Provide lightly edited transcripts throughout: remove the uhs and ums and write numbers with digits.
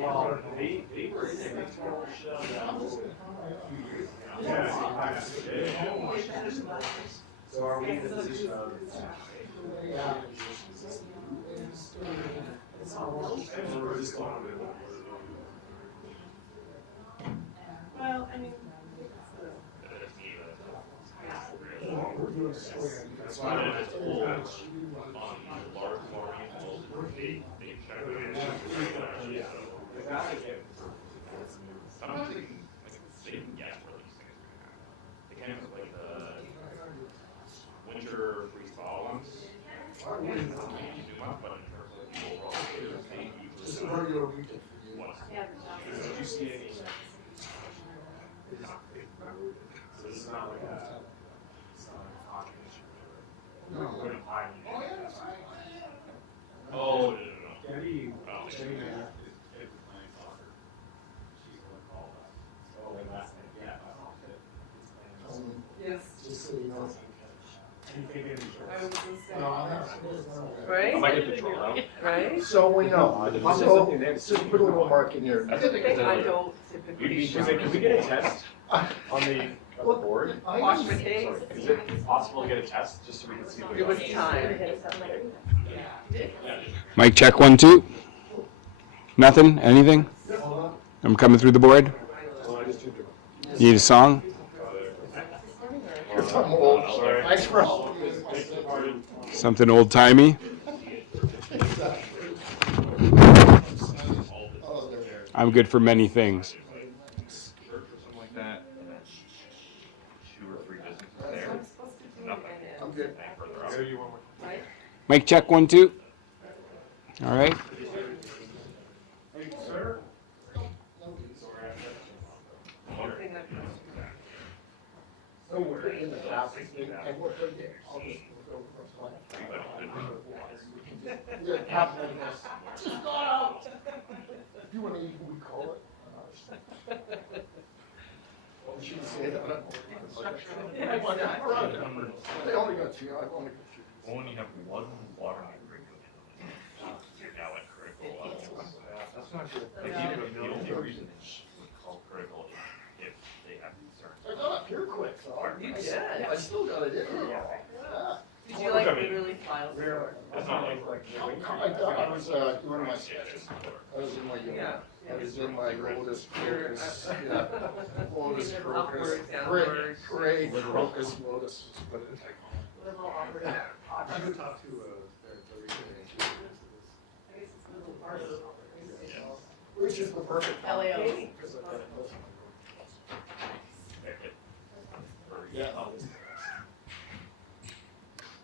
Well, they were in there. So are we in the position of? We're just going with it. Well, I mean. That's why it's old on large volume. They try to manage. Something they didn't get where these things are gonna happen. They kind of like the winter freeze thaw ones. You do not, but in terms of the overall, Just a regular weekend for you. did you see any? So this is not like a. It's not like a pocket issue. No. Oh, no. Debbie, Oh, Debbie, Yes. just so you know. I was gonna say. No, I have. Right? I might get the draw out. Right? So we know. I'll go, just put a little mark in here. I don't typically. Can we get a test on the board? Wash my face. Is it possible to get a test just so we can see? It was time. Mic check 1 2. Nothing? Anything? I'm coming through the board. Need a song? I'm old. Thanks for. Something old timey? I'm good for many things. I'm good. Mic check 1 2. All right. Hey, sir. Somewhere in the house. And what they did. I'll just go for a plan. Yeah, Captain has just got out. You want to eat what we call it? Well, she said, I don't know. They only got two. I've only got two. Only have one Watermain rig. You're now at critical level. That's not good. The only reason it's called critical is if they have concerns. I got up here quick, so. You did. I still got it in there. Yeah. Did you like literally file? That's not like. I was doing my sketches. I was in my I was in my Lotus Crocus, yeah, Lotus Crocus, Gray Crocus Lotus. I would talk to Which is the perfect. LAO. Yeah.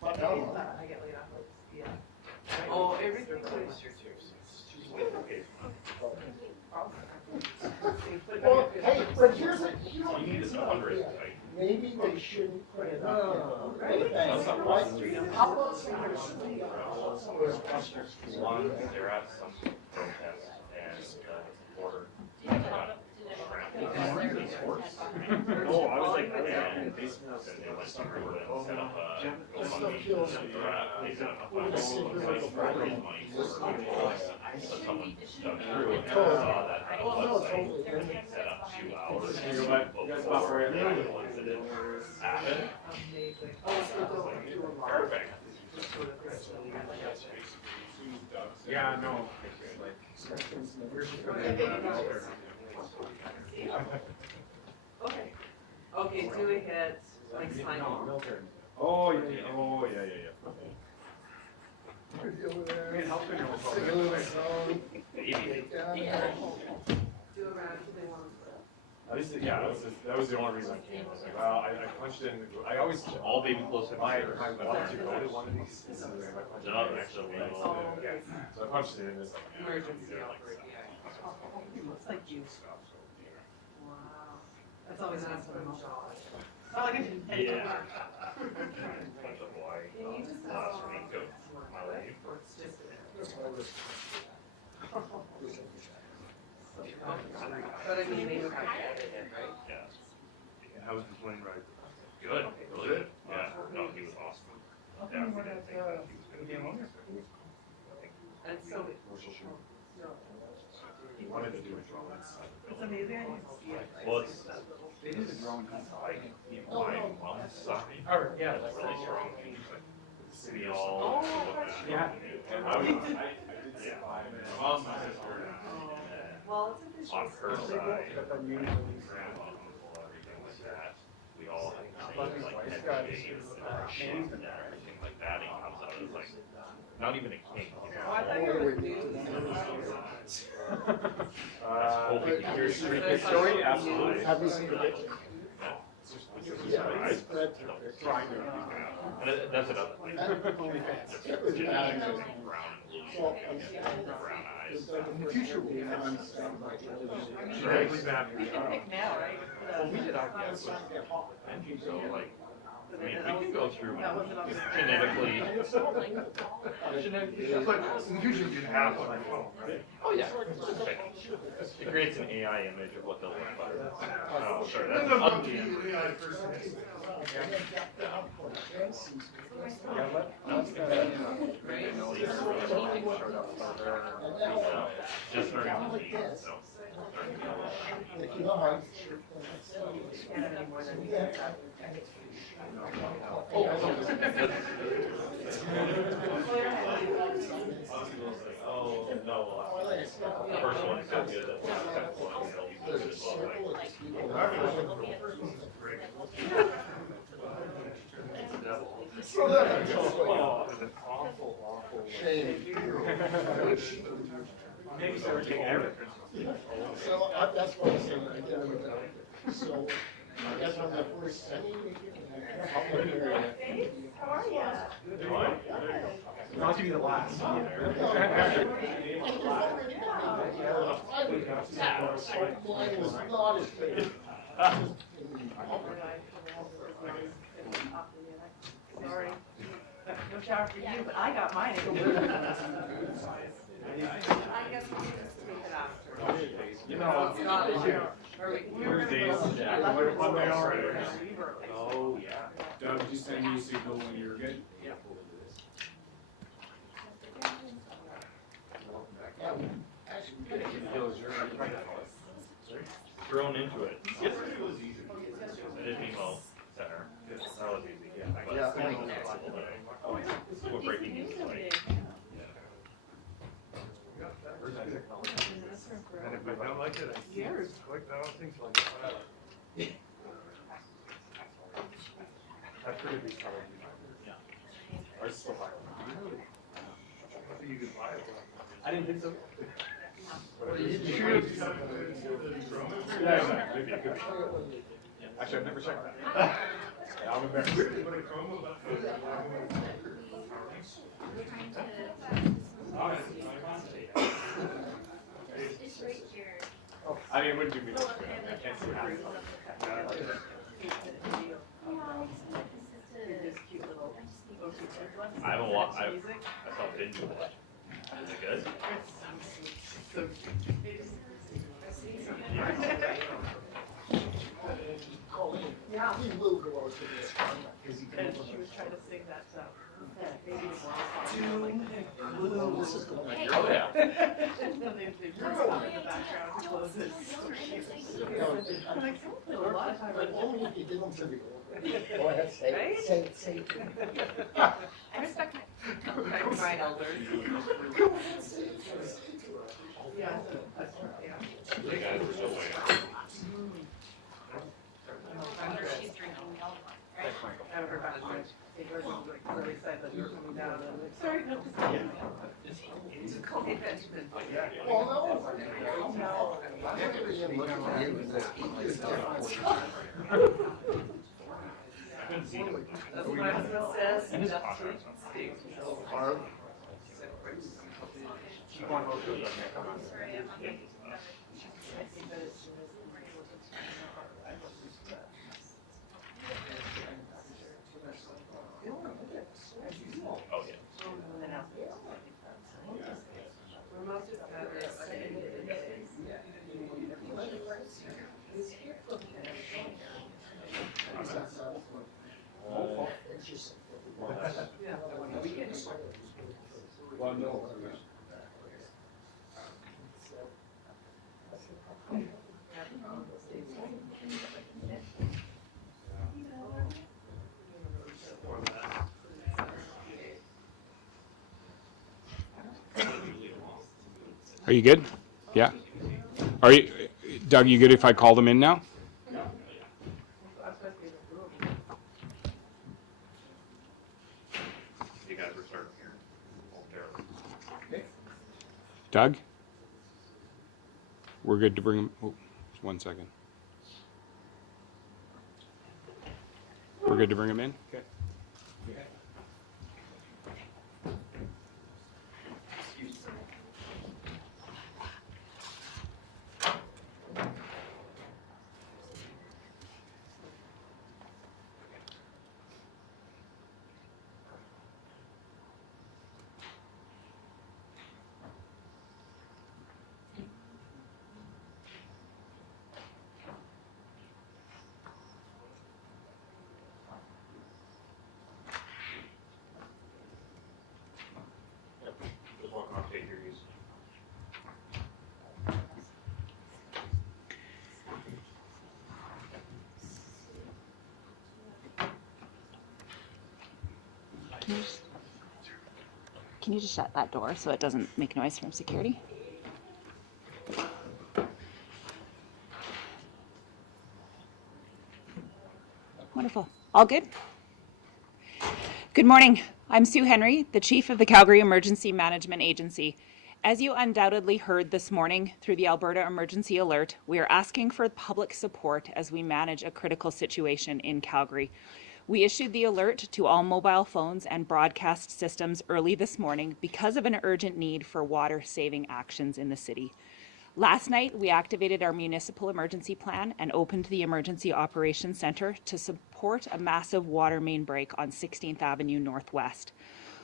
I get laid off. Yeah. Oh, everything was. Well, hey, but here's a, you know, You need this fundraising site. maybe they shouldn't put it up. Right? How about some of One, they're at some protest and border. No, I was like, and they went somewhere and set up a GoFundMe. They set up a fundraising site to raise money for people. So someone dug through and saw that had a website and they set up 2 hours before the actual incident happened. Perfect. Yeah, no. Okay. Okay, do it hit, like sign on. Oh, yeah. I mean, how can you? Do a round if they want. That was the only reason I came. I was like, well, I punched in. I always All baby close. if I wanted to go to one of these. This is if I punched Another in. extra way. Oh, okay. So I punched it in. It's like Emergency outbreak, yeah. Looks like you. Wow. That's always nice when I'm not. Not like I didn't take it. Yeah. Bunch of boy. You just Last week of my life. Or it's just. But I mean, they were kind of it, right? Yeah. How was the plane ride? Good, really good. Yeah, no, he was awesome. Yeah, we didn't think that he was gonna be on this. And it's so, He wanted to do a drawing. it's amazing, I can see it. Well, it's, They did the drawing. like, my mom's side, Oh, yeah, like, that's really really strong. Like, we all looked at it. Yeah. And I was, yeah, my mom, my sister, and then Well, it's on her side, But then you grandma, uncle, everything like that, we all had names, like, head names and shit and everything like that. He comes out as like, not even a king, you know? Oh, I thought you were with me. Hoping to hear street big story, absolutely. Have you seen the picture? Yeah, I spread through it, trying to. And that's another thing. It was bad. Brown and blue, So, brown eyes. in the future, we'll find stuff like Really bad. We can pick now, right? Well, we did our guess. And so like, I mean, we can go through That wasn't on the. genetically. But in the future, you can have one on your phone, right? Oh, yeah. It creates an AI image of what they'll look like. Oh, sorry, that's No, no, no. ugly. Yeah, Just starting to see, so. You know how? Oh, no. The first one's so good that the second one, you know, just look like. Awful, awful shame. Maybe they were taking everything. So that's what I'm saying, I get it now. So, I guess on the first second. How are you? Not to be the last. Sorry. No shower for you, but I got mine. I guess we can just take it after. You know, It's not, we were gonna go. Thursdays, I left it one way for already. We were- Oh, yeah. Doug, just send me a signal when you're good. Thrown into it. Yesterday was easy. I did emo center. That was easy. But Yeah. we're breaking news tonight. And if I don't like it, I Years. click those things like that. That's pretty big color. Yeah. Ours is still higher. I think you could buy it. I didn't think so. Yeah, exactly. Maybe it could be. Actually, I've never checked that. Yeah, I'm embarrassed. It's right here. I mean, it wouldn't do me much good. I can't see how. This cute little OT ones. I haven't watched. I Music. saw binge watch. Is it good? So yeah, We will go out to this one. and she was trying to sing that doom and gloom. Oh, yeah. And then they stop in the background, closes. So cute. I'm like, someone put a lot of time But in only if you give them to me. Go ahead, Right? say. I respect my elders. Yeah, yeah. The guys were so way. I'm sure she's drinking milk, right? I haven't heard back from her. They were like really excited that you were coming down, and I'm like, sorry, no, just call me Benjamin. Well, no. I'm not gonna be looking at you and this. That's what my husband says, And his that's contract's what on stinks. Barb? Keep on voting. Sorry, I'm on I think that it's. Oh, yeah. Well, no. Are you good? Yeah. Are you, Doug, you good if I call them in now? You guys were starting here. Doug? We're good to bring him. Oh, just 1 second. We're good to bring him in? Okay. Just walk off, take your use. Can you just shut that door so it doesn't make noise from security? Wonderful. All good? Good morning. I'm Sue Henry, the Chief of the Calgary Emergency Management Agency. As you undoubtedly heard this morning through the Alberta Emergency Alert, we are asking for public support as we manage a critical situation in Calgary. We issued the alert to all mobile phones and broadcast systems early this morning because of an urgent need for water-saving actions in the city. Last night, we activated our municipal emergency plan and opened the Emergency Operations Centre to support a massive water main break on 16th Avenue Northwest.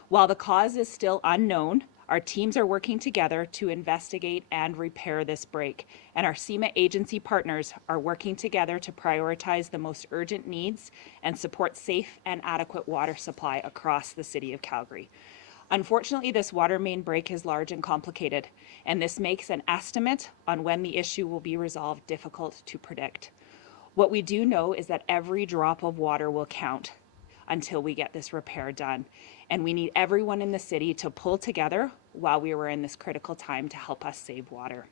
While the cause is still unknown, our teams are working together to investigate and repair this break, and our CEMA agency partners are working together to prioritize the most urgent needs and support safe and adequate water supply across the city of Calgary. Unfortunately, this water main break is large and complicated, and this makes an estimate on when the issue will be resolved difficult to predict. What we do know is that every drop of water will count until we get this repair done, and we need everyone in the city to pull together while we were in this critical time to help us save water.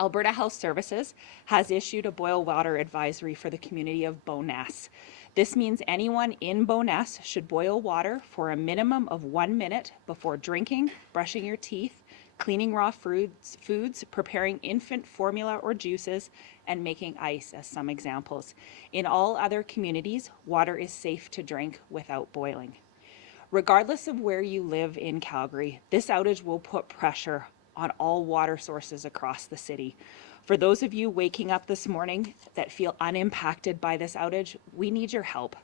Alberta Health Services has issued a boil water advisory for the community of Bowness. This means anyone in Bowness should boil water for a minimum of 1 minute before drinking, brushing your teeth, cleaning raw foods, preparing infant formula or juices, and making ice as some examples. In all other communities, water is safe to drink without boiling. Regardless of where you live in Calgary, this outage will put pressure on all water sources across the city. For those of you waking up this morning that feel unimpacted by this outage, we need your help.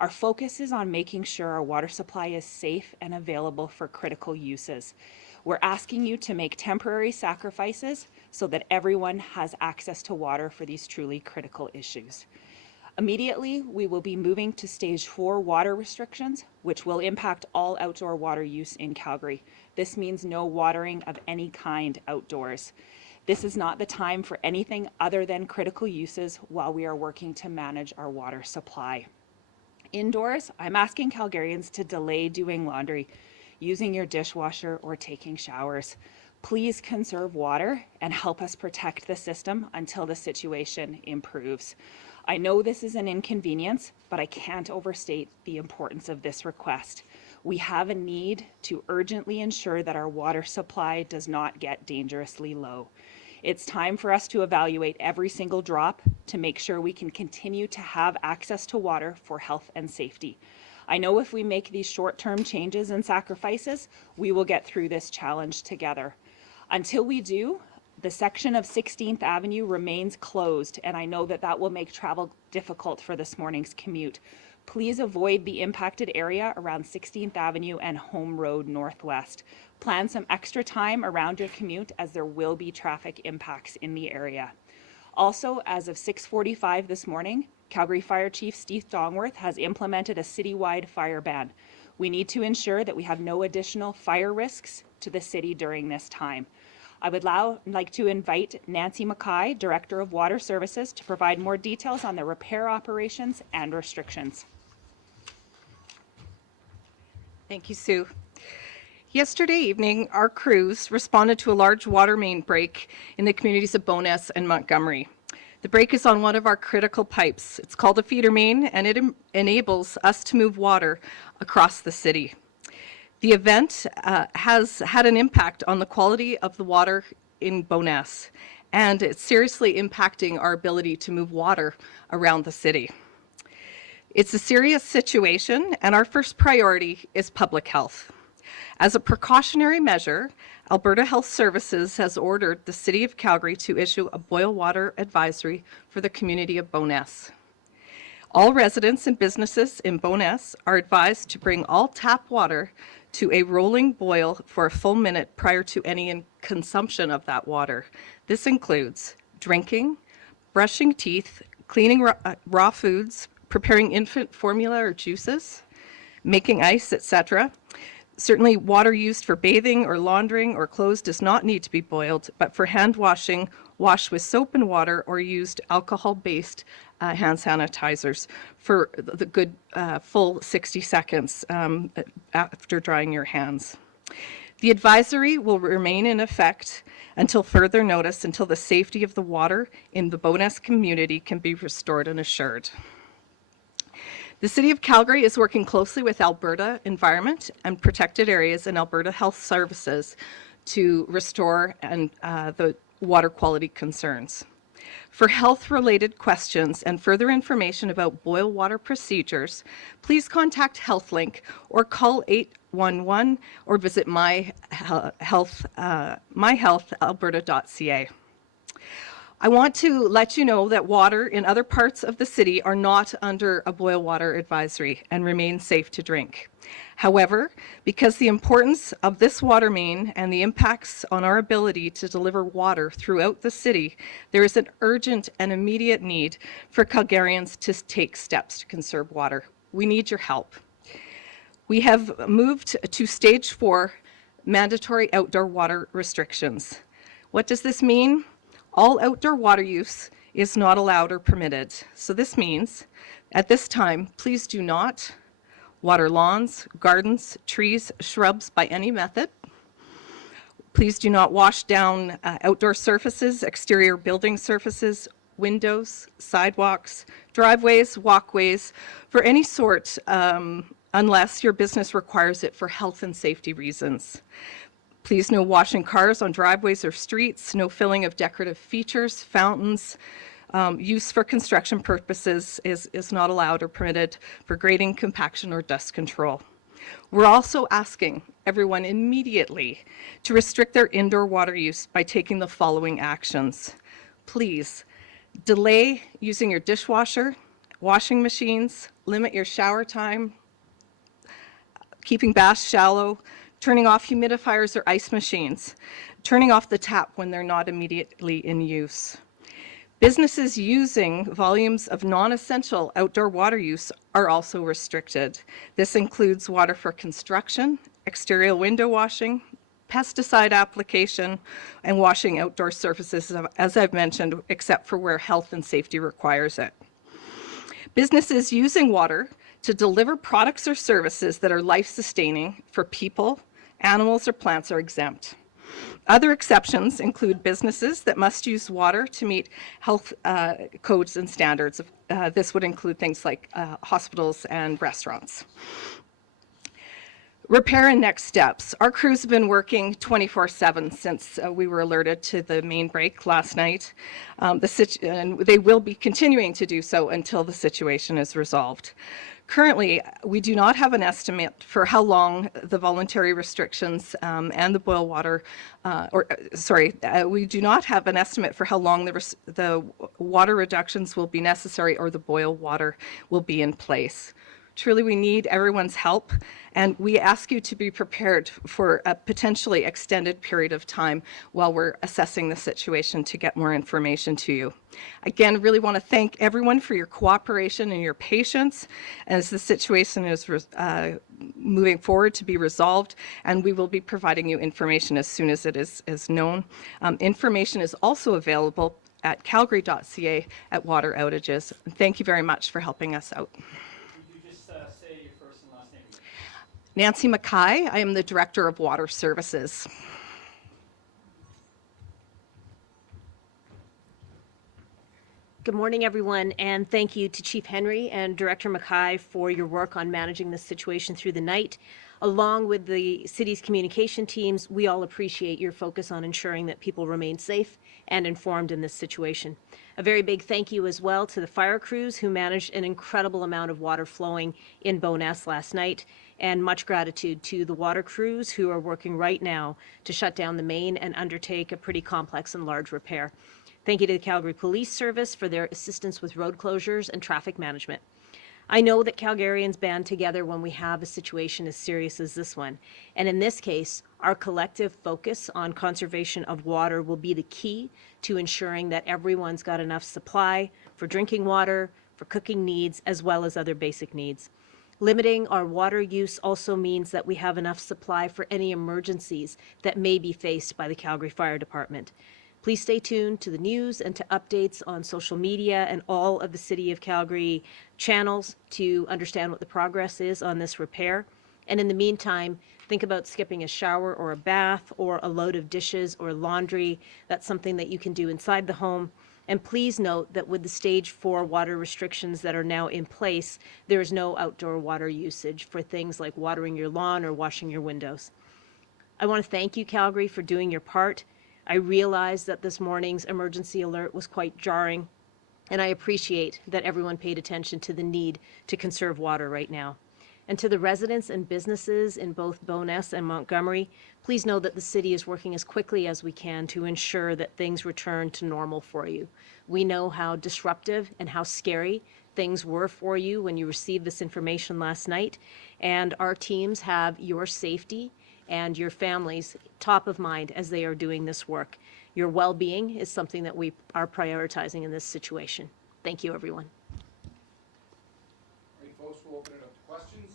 Our focus is on making sure our water supply is safe and available for critical uses. We're asking you to make temporary sacrifices so that everyone has access to water for these truly critical issues. Immediately, we will be moving to stage 4 water restrictions, which will impact all outdoor water use in Calgary. This means no watering of any kind outdoors. This is not the time for anything other than critical uses while we are working to manage our water supply. Indoors, I'm asking Calgarians to delay doing laundry, using your dishwasher, or taking showers. Please conserve water and help us protect the system until the situation improves. I know this is an inconvenience, but I can't overstate the importance of this request. We have a need to urgently ensure that our water supply does not get dangerously low. It's time for us to evaluate every single drop to make sure we can continue to have access to water for health and safety. I know if we make these short-term changes and sacrifices, we will get through this challenge together. Until we do, the section of 16th Avenue remains closed, and I know that that will make travel difficult for this morning's commute. Please avoid the impacted area around 16th Avenue and Home Road Northwest. Plan some extra time around your commute as there will be traffic impacts in the area. Also, as of 6:45 this morning, Calgary Fire Chief Steve Dongworth has implemented a citywide fire ban. We need to ensure that we have no additional fire risks to the city during this time. I would like to invite Nancy Mackay, Director of Water Services, to provide more details on the repair operations and restrictions. Thank you, Sue. Yesterday evening, our crews responded to a large water main break in the communities of Bowness and Montgomery. The break is on one of our critical pipes. It's called a feeder main, and it enables us to move water across the city. The event has had an impact on the quality of the water in Bowness, and it's seriously impacting our ability to move water around the city. It's a serious situation, and our first priority is public health. As a precautionary measure, Alberta Health Services has ordered the City of Calgary to issue a boil water advisory for the community of Bowness. All residents and businesses in Bowness are advised to bring all tap water to a rolling boil for a full minute prior to any consumption of that water. This includes drinking, brushing teeth, cleaning raw foods, preparing infant formula or juices, making ice, etc. Certainly, water used for bathing or laundering or clothes does not need to be boiled, but for hand washing, wash with soap and water or used alcohol-based hand sanitizers for the good full 60 seconds after drying your hands. The advisory will remain in effect until further notice, until the safety of the water in the Bowness community can be restored and assured. The City of Calgary is working closely with Alberta Environment and Protected Areas and Alberta Health Services to restore the water quality concerns. For health-related questions and further information about boil water procedures, please contact HealthLink or call 811 or visit myhealthalberta.ca. I want to let you know that water in other parts of the city are not under a boil water advisory and remain safe to drink. However, because the importance of this water main and the impacts on our ability to deliver water throughout the city, there is an urgent and immediate need for Calgarians to take steps to conserve water. We need your help. We have moved to stage 4 mandatory outdoor water restrictions. What does this mean? All outdoor water use is not allowed or permitted. So this means, at this time, please do not water lawns, gardens, trees, shrubs by any method. Please do not wash down outdoor surfaces, exterior building surfaces, windows, sidewalks, driveways, walkways, for any sort, unless your business requires it for health and safety reasons. Please no washing cars on driveways or streets, no filling of decorative features, fountains. Use for construction purposes is not allowed or permitted for grading, compaction, or dust control. We're also asking everyone immediately to restrict their indoor water use by taking the following actions. Please delay using your dishwasher, washing machines, limit your shower time, keeping baths shallow, turning off humidifiers or ice machines, turning off the tap when they're not immediately in use. Businesses using volumes of non-essential outdoor water use are also restricted. This includes water for construction, exterior window washing, pesticide application, and washing outdoor surfaces, as I've mentioned, except for where health and safety requires it. Businesses using water to deliver products or services that are life-sustaining for people, animals, or plants are exempt. Other exceptions include businesses that must use water to meet health codes and standards. This would include things like hospitals and restaurants. Repair and next steps. Our crews have been working 24/7 since we were alerted to the main break last night. And they will be continuing to do so until the situation is resolved. Currently, we do not have an estimate for how long the voluntary restrictions and the boil water, we do not have an estimate for how long the water reductions will be necessary or the boil water will be in place. Truly, we need everyone's help, and we ask you to be prepared for a potentially extended period of time while we're assessing the situation to get more information to you. Again, really want to thank everyone for your cooperation and your patience as the situation is moving forward to be resolved, and we will be providing you information as soon as it is known. Information is also available at calgary.ca at water outages. Thank you very much for helping us out. Could you just say your first and last name again? Nancy Mackay, I am the Director of Water Services. Good morning, everyone, and thank you to Chief Henry and Director Mackay for your work on managing this situation through the night. Along with the city's communication teams, we all appreciate your focus on ensuring that people remain safe and informed in this situation. A very big thank you as well to the fire crews who managed an incredible amount of water flowing in Bowness last night, and much gratitude to the water crews who are working right now to shut down the main and undertake a pretty complex and large repair. Thank you to the Calgary Police Service for their assistance with road closures and traffic management. I know that Calgarians band together when we have a situation as serious as this one. And in this case, our collective focus on conservation of water will be the key to ensuring that everyone's got enough supply for drinking water, for cooking needs, as well as other basic needs. Limiting our water use also means that we have enough supply for any emergencies that may be faced by the Calgary Fire Department. Please stay tuned to the news and to updates on social media and all of the City of Calgary channels to understand what the progress is on this repair. And in the meantime, think about skipping a shower or a bath or a load of dishes or laundry. That's something that you can do inside the home. And please note that with the stage 4 water restrictions that are now in place, there is no outdoor water usage for things like watering your lawn or washing your windows. I want to thank you, Calgary, for doing your part. I realize that this morning's emergency alert was quite jarring, and I appreciate that everyone paid attention to the need to conserve water right now. And to the residents and businesses in both Bowness and Montgomery, please know that the city is working as quickly as we can to ensure that things return to normal for you. We know how disruptive and how scary things were for you when you received this information last night, and our teams have your safety and your families top of mind as they are doing this work. Your well-being is something that we are prioritizing in this situation. Thank you, everyone. All right, folks, we'll open it up to questions.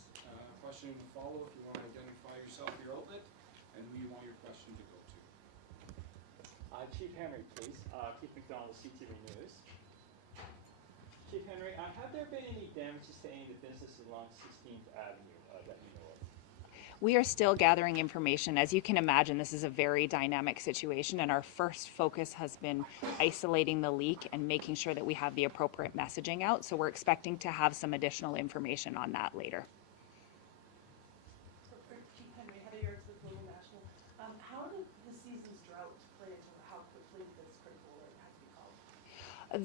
Question to follow if you want to identify yourself, your outlet, and who you want your question to go to. Chief Henry, please. Keith McDonald, CTV News. Chief Henry, have there been any damages to any of the businesses along 16th Avenue that you know of? We are still gathering information. As you can imagine, this is a very dynamic situation, and our first focus has been isolating the leak and making sure that we have the appropriate messaging out. So we're expecting to have some additional information on that later. Chief Henry, Heather Yards with Global National. How did the season's drought play into how quickly this critical alert has to be called?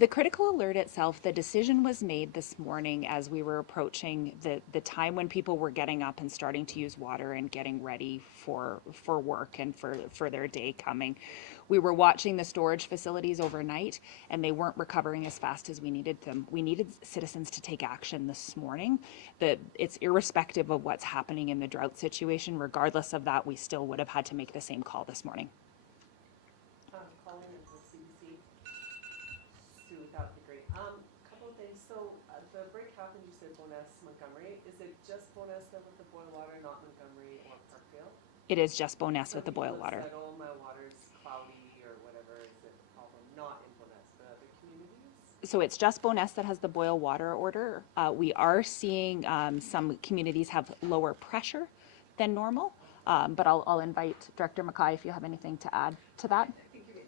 The critical alert itself, the decision was made this morning as we were approaching the time when people were getting up and starting to use water and getting ready for work and for their day coming. We were watching the storage facilities overnight, and they weren't recovering as fast as we needed them. We needed citizens to take action this morning. It's irrespective of what's happening in the drought situation. Regardless of that, we still would have had to make the same call this morning. Calling into CBC. Sue, that would be great. Couple of things. So the break happened, you said Bowness, Montgomery. Is it just Bowness then with the boil water, not Montgomery or Parkdale? It is just Bowness with the boil water. Said, oh, my water's cloudy or whatever. Is it a problem? Not in Bowness, but other communities? So it's just Bowness that has the boil water order. We are seeing some communities have lower pressure than normal, but I'll invite Director Mackay if you have anything to add to that.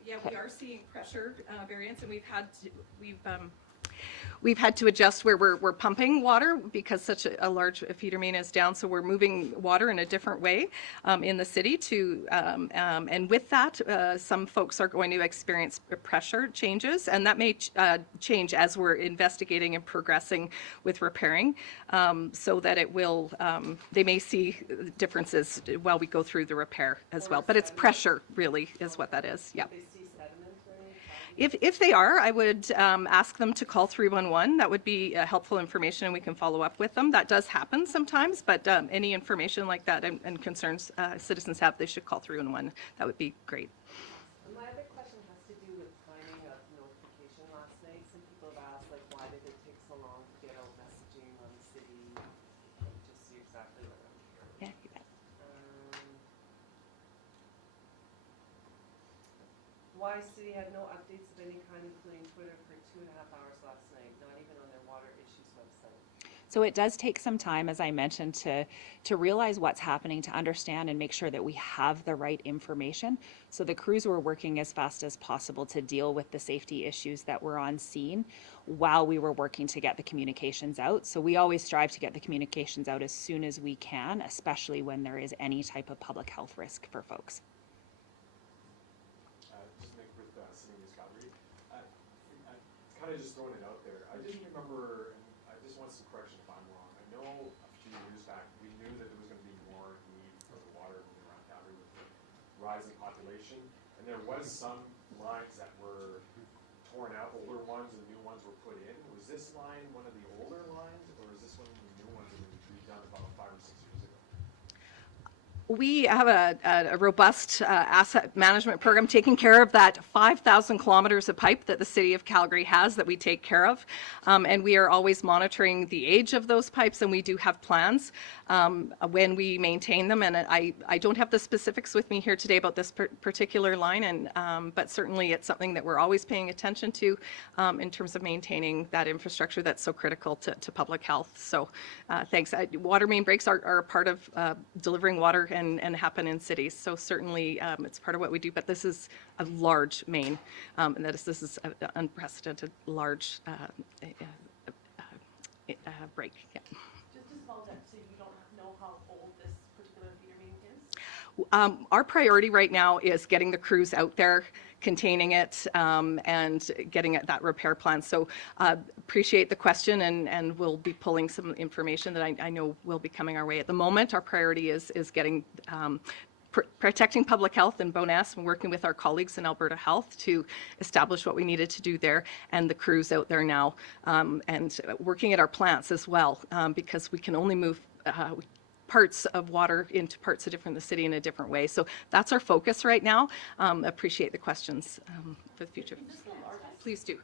Yeah, we are seeing pressure variance, and we've had to adjust where we're pumping water because such a large feeder main is down. So we're moving water in a different way in the city and with that, some folks are going to experience pressure changes, and that may change as we're investigating and progressing with repairing, so that it will. They may see differences while we go through the repair as well. But it's pressure, really, is what that is. Yeah. If they are, I would ask them to call 311. That would be helpful information, and we can follow up with them. That does happen sometimes, but any information like that and concerns citizens have, they should call 311. That would be great. My other question has to do with timing of notification last night. Some people have asked, like, why did it take so long to get out messaging on the city? Just see exactly what I'm hearing. Yeah, you bet. Why city had no updates of any kind, including Twitter, for 2.5 hours last night, not even on their water issues website? So it does take some time, as I mentioned, to realize what's happening, to understand and make sure that we have the right information. So the crews were working as fast as possible to deal with the safety issues that were on scene while we were working to get the communications out. So we always strive to get the communications out as soon as we can, especially when there is any type of public health risk for folks. CBC Calgary. Kind of just throwing it out there. I just remember, and I just want some correction if I'm wrong. I know a few years back we knew that there was going to be more need for the water moving around Calgary with the rising population, and there was some lines that were torn out, older ones, and new ones were put in. Was this line one of the older lines, or is this one of the new ones that we redone about 5 or 6 years ago? We have a robust asset management program taking care of that 5,000 kilometers of pipe that the City of Calgary has that we take care of. And we are always monitoring the age of those pipes, and we do have plans when we maintain them. And I don't have the specifics with me here today about this particular line, and but certainly it's something that we're always paying attention to in terms of maintaining that infrastructure that's so critical to public health. So thanks. Water main breaks are a part of delivering water and happen in cities. So certainly it's part of what we do, but this is a large main, and this is an unprecedented large break. Yeah. Just to follow that, so you don't know how old this particular feeder main is? Our priority right now is getting the crews out there, containing it, and getting at that repair plan. So appreciate the question, and we'll be pulling some information that I know will be coming our way. At the moment, our priority is getting protecting public health in Bowness and working with our colleagues in Alberta Health to establish what we needed to do there, and the crews out there now, and working at our plants as well, because we can only move parts of water into parts of the city in a different way. So that's our focus right now. Appreciate the questions for the future. Please do.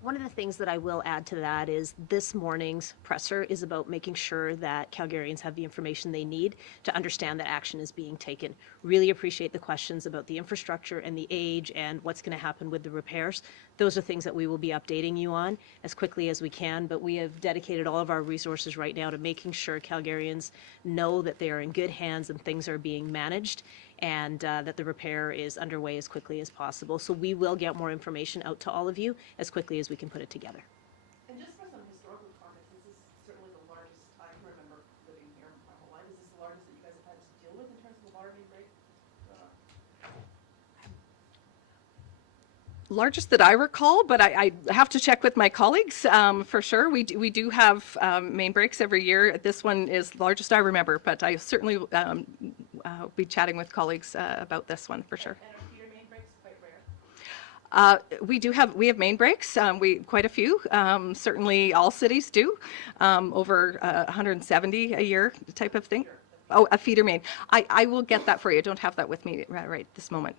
One of the things that I will add to that is this morning's presser is about making sure that Calgarians have the information they need to understand that action is being taken. Really appreciate the questions about the infrastructure and the age and what's going to happen with the repairs. Those are things that we will be updating you on as quickly as we can, but we have dedicated all of our resources right now to making sure Calgarians know that they are in good hands and things are being managed, and that the repair is underway as quickly as possible. So we will get more information out to all of you as quickly as we can put it together. And just for some historical context, this is certainly the largest I can remember living here my whole life. Is this the largest that you guys have had to deal with in terms of the water main break? Largest that I recall, but I have to check with my colleagues for sure. We do have main breaks every year. This one is the largest I remember, but I certainly be chatting with colleagues about this one for sure. And are feeder main breaks quite rare? We have main breaks. Quite a few. Certainly all cities do. Over 170 a year type of thing. Oh, a feeder main. I will get that for you. I don't have that with me right this moment.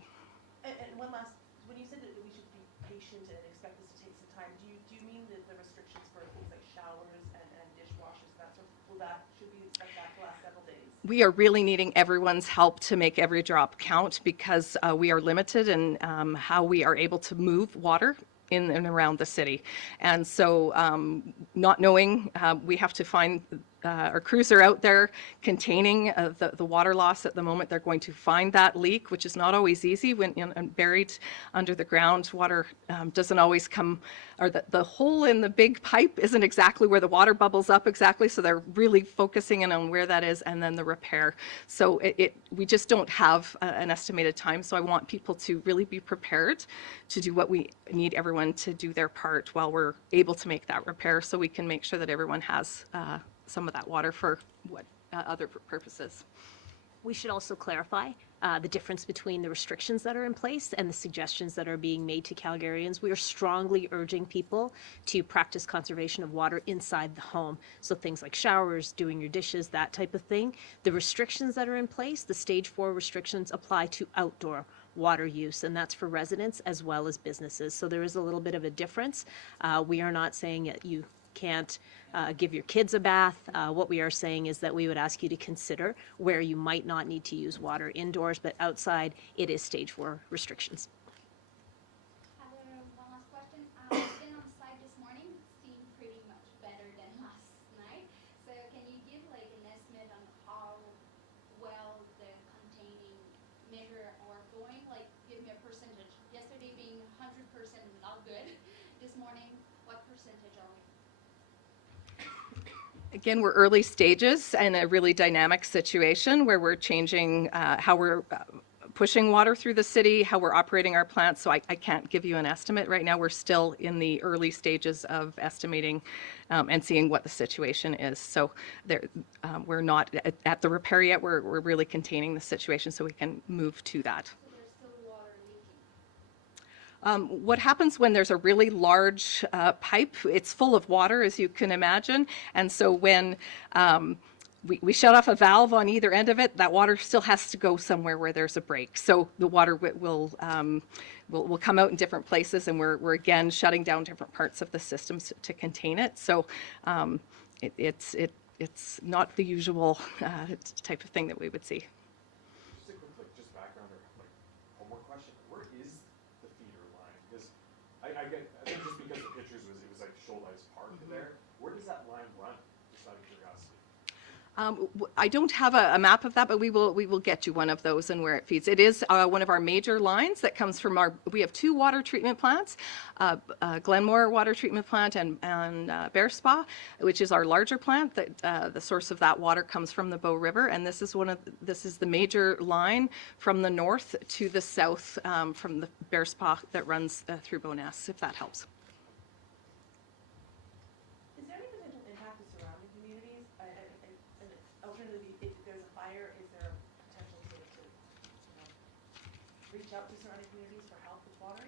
And one last, when you said that we should be patient and expect this to take some time, do you mean that the restrictions for things like showers and dishwashers, should we expect that to last several days? We are really needing everyone's help to make every drop count, because we are limited in how we are able to move water in and around the city. And so not knowing, we have to find our crews are out there containing the water loss at the moment. They're going to find that leak, which is not always easy when buried under the ground. Water doesn't always come, or the hole in the big pipe isn't exactly where the water bubbles up exactly. So they're really focusing in on where that is, and then the repair. So we just don't have an estimated time. So I want people to really be prepared to do what we need everyone to do their part while we're able to make that repair, so we can make sure that everyone has some of that water for what other purposes. We should also clarify, the difference between the restrictions that are in place and the suggestions that are being made to Calgarians. We are strongly urging people to practice conservation of water inside the home. So things like showers, doing your dishes, that type of thing. The restrictions that are in place, the stage 4 restrictions, apply to outdoor water use, and that's for residents as well as businesses. So there is a little bit of a difference. We are not saying that you can't give your kids a bath. What we are saying is that we would ask you to consider where you might not need to use water indoors, but outside it is stage 4 restrictions. One last question. I've been on site this morning, seemed pretty much better than last night. So can you give like an estimate on how well the containing measure are going? Like give me a percentage. Yesterday being 100% not good. This morning, what percentage are we? Again, we're early stages and a really dynamic situation where we're changing how we're pushing water through the city, how we're operating our plants. So I can't give you an estimate right now. We're still in the early stages of estimating and seeing what the situation is. So we're not at the repair yet. We're really containing the situation so we can move to that. What happens when there's a really large pipe, it's full of water, as you can imagine, and so when we shut off a valve on either end of it, that water still has to go somewhere where there's a break. So the water will come out in different places, and we're again shutting down different parts of the systems to contain it. So it's not the usual type of thing that we would see. Just a quick, just background or like homework question. Where is the feeder line? Because I think just because the pictures it was like Shoalice Park there. Where does that line run? Just out of curiosity. I don't have a map of that, but we will get you one of those and where it feeds. It is one of our major lines that comes from we have 2 water treatment plants, Glenmore Water Treatment Plant and Bear Spa, which is our larger plant. That the source of that water comes from the Bow River, and this is the major line from the north to the south from the Bear Spa that runs through Bowness, if that helps. Is there any potential impact to surrounding communities? Alternatively, if there's a fire, is there a potential to reach out to surrounding communities for help with water?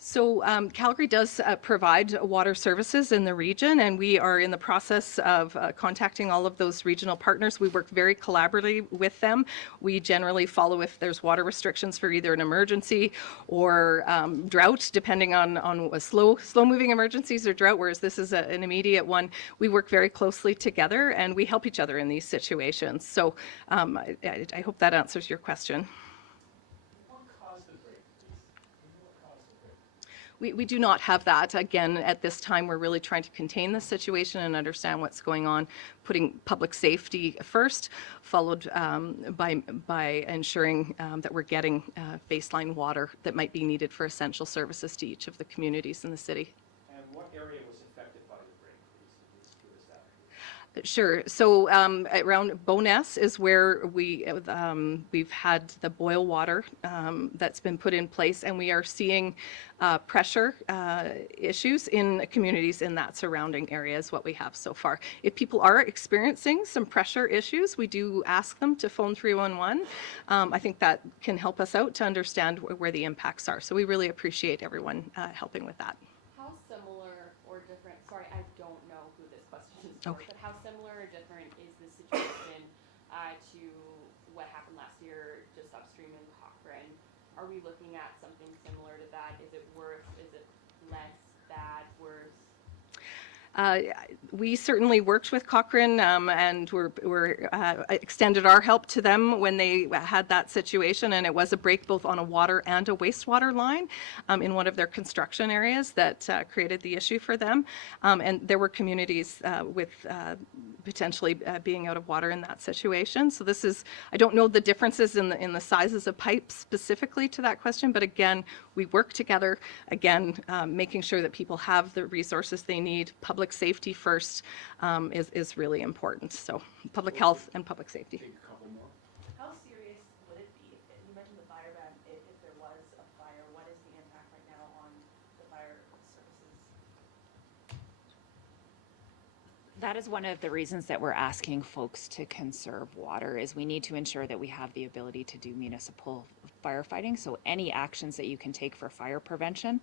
So Calgary does provide water services in the region, and we are in the process of contacting all of those regional partners. We work very collaboratively with them. We generally follow if there's water restrictions for either an emergency or drought, depending on slow-moving emergencies or drought, whereas this is an immediate one. We work very closely together, and we help each other in these situations. So I hope that answers your question. We do not have that. Again, at this time, we're really trying to contain the situation and understand what's going on, putting public safety first, followed by ensuring that we're getting baseline water that might be needed for essential services to each of the communities in the city. And what area was affected by the break, please? Just give us that. Sure. So around Bowness is where we've had the boil water that's been put in place, and we are seeing pressure issues in communities in that surrounding area is what we have so far. If people are experiencing some pressure issues, we do ask them to phone 311. I think that can help us out to understand where the impacts are. So we really appreciate everyone helping with that. How similar or different, sorry, I don't know who this question is for, Okay. but how similar or different is the situation to what happened last year just upstream in Cochrane? Are we looking at something similar to that? Is it worse? Is it less bad, worse? We certainly worked with Cochrane and we're extended our help to them when they had that situation, and it was a break both on a water and a wastewater line in one of their construction areas that created the issue for them. And there were communities with potentially being out of water in that situation. So this is, I don't know the differences in the sizes of pipes specifically to that question, but again, we work together, again, making sure that people have the resources they need. Public safety first is really important. So public health and public safety. How serious would it be? You mentioned the fire ban. If there was a fire, what is the impact right now on the fire services? That is one of the reasons that we're asking folks to conserve water is we need to ensure that we have the ability to do municipal firefighting. So any actions that you can take for fire prevention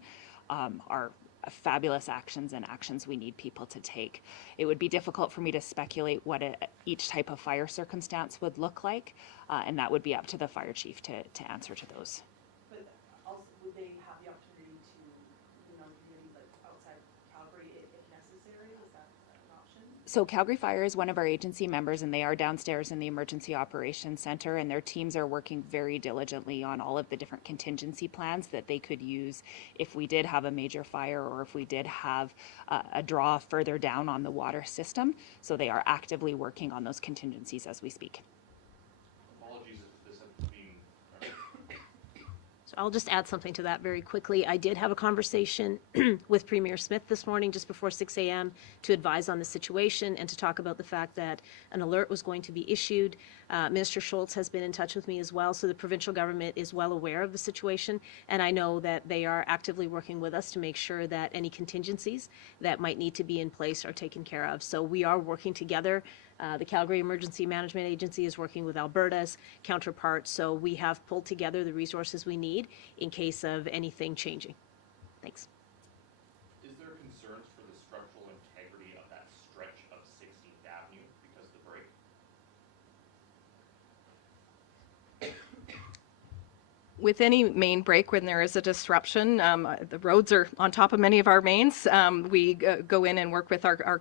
are fabulous actions and actions we need people to take. It would be difficult for me to speculate what each type of fire circumstance would look like, and that would be up to the fire chief to answer to those. But also, would they have the opportunity to, maybe like outside Calgary if necessary? Is that an option? So Calgary Fire is one of our agency members, and they are downstairs in the Emergency Operations Center, and their teams are working very diligently on all of the different contingency plans that they could use if we did have a major fire or if we did have a draw further down on the water system. So they are actively working on those contingencies as we speak. Apologies if this has been. So I'll just add something to that very quickly. I did have a conversation with Premier Smith this morning just before 6 a.m. to advise on the situation and to talk about the fact that an alert was going to be issued. Minister Schultz has been in touch with me as well, so the provincial government is well aware of the situation, and I know that they are actively working with us to make sure that any contingencies that might need to be in place are taken care of. So we are working together. The Calgary Emergency Management Agency is working with Alberta's counterparts, so we have pulled together the resources we need in case of anything changing. Thanks. Is there concerns for the structural integrity of that stretch of 16th Avenue because of the break? With any main break, when there is a disruption, the roads are on top of many of our mains. We go in and work with our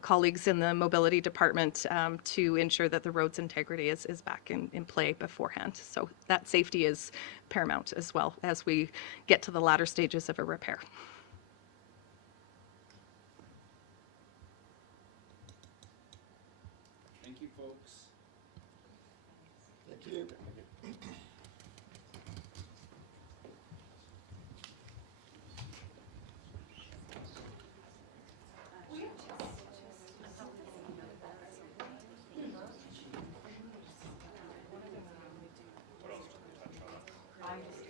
colleagues in the mobility department to ensure that the road's integrity is back in play beforehand. So that safety is paramount as well as we get to the latter stages of a repair. Thank you, folks. Thank you. I just